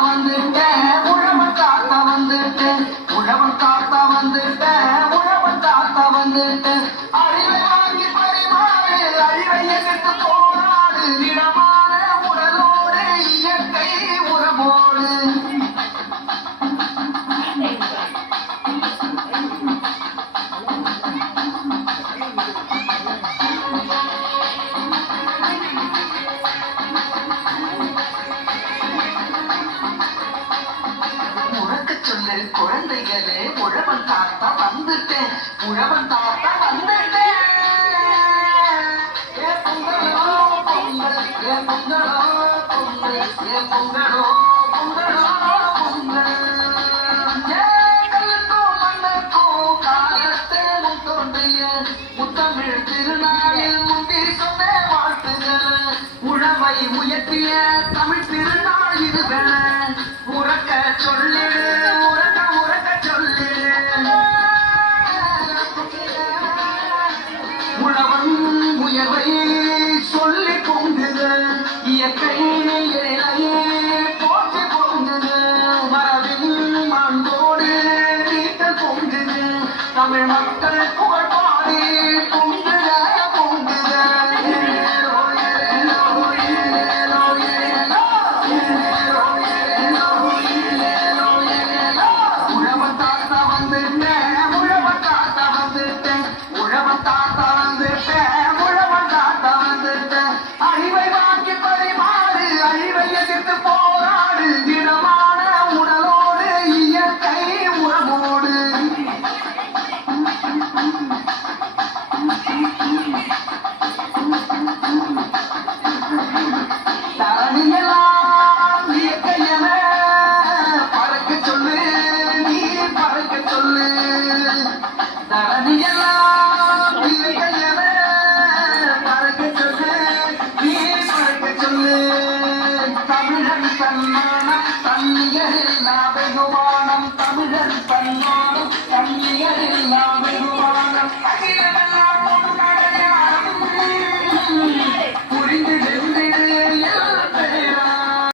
வந்துட்டேன் உழவன் காத்த வந்துட்டேன் உழவன் காத்த வந்துட்டேன் உழவன் காத்த வந்துட்டேன் அறிவை வாங்கி பரிமாறு அறிவை எதிர்த்து போராடு நிலமான உடலோடு இயற்கை உறவோடு சொல்லு குழந்தைகளே உழவன் தாத்தா வந்துட்டேன் உழவன் தாத்தா வந்துட்டேன் ஏ பொங்கலோ பொங்கல் ஏ பொங்கலோ பொங்கல் ஏ பொங்கலோ பொங்கலோ பொங்கல் கல்லுக்கும் மண்ணுக்கும் காலத்தே முத்தொன்றிய முத்தமிழ் திருநாளில் முந்தி சொன்ன வாழ்த்துகள் உழவை உயர்த்திய தமிழ் திருநாள் இது வேண உறக்க சொல்லு உழவன் உயர்வை சொல்லி பொங்குது இயற்கை போற்றி பொங்குது மரபின் மாண்போடு நீட்டல் பொங்குது தமிழ் மக்கள் புகழ் பாடி பொங்குத பொங்குத உழவன் தாத்தா வந்துட்டேன் உழவன் தாத்தா வந்துட்டேன் உழவன் தாத்தா அறிவை வாங்கி பரிமாறு அறிவை எதிர்த்து போராடு திடமான உடலோடு இயற்கை உறவோடு தரணியெல்லாம் இயற்கை என பறக்க சொல்லு நீ பறக்க சொல்லு தரணியெல்லாம் இயற்கை என தமிழன் தன்மானம் தன்னியரில்லா வெகுமானம் தமிழன் தன்மானம் தன்னியரில்லா வெகுமானம்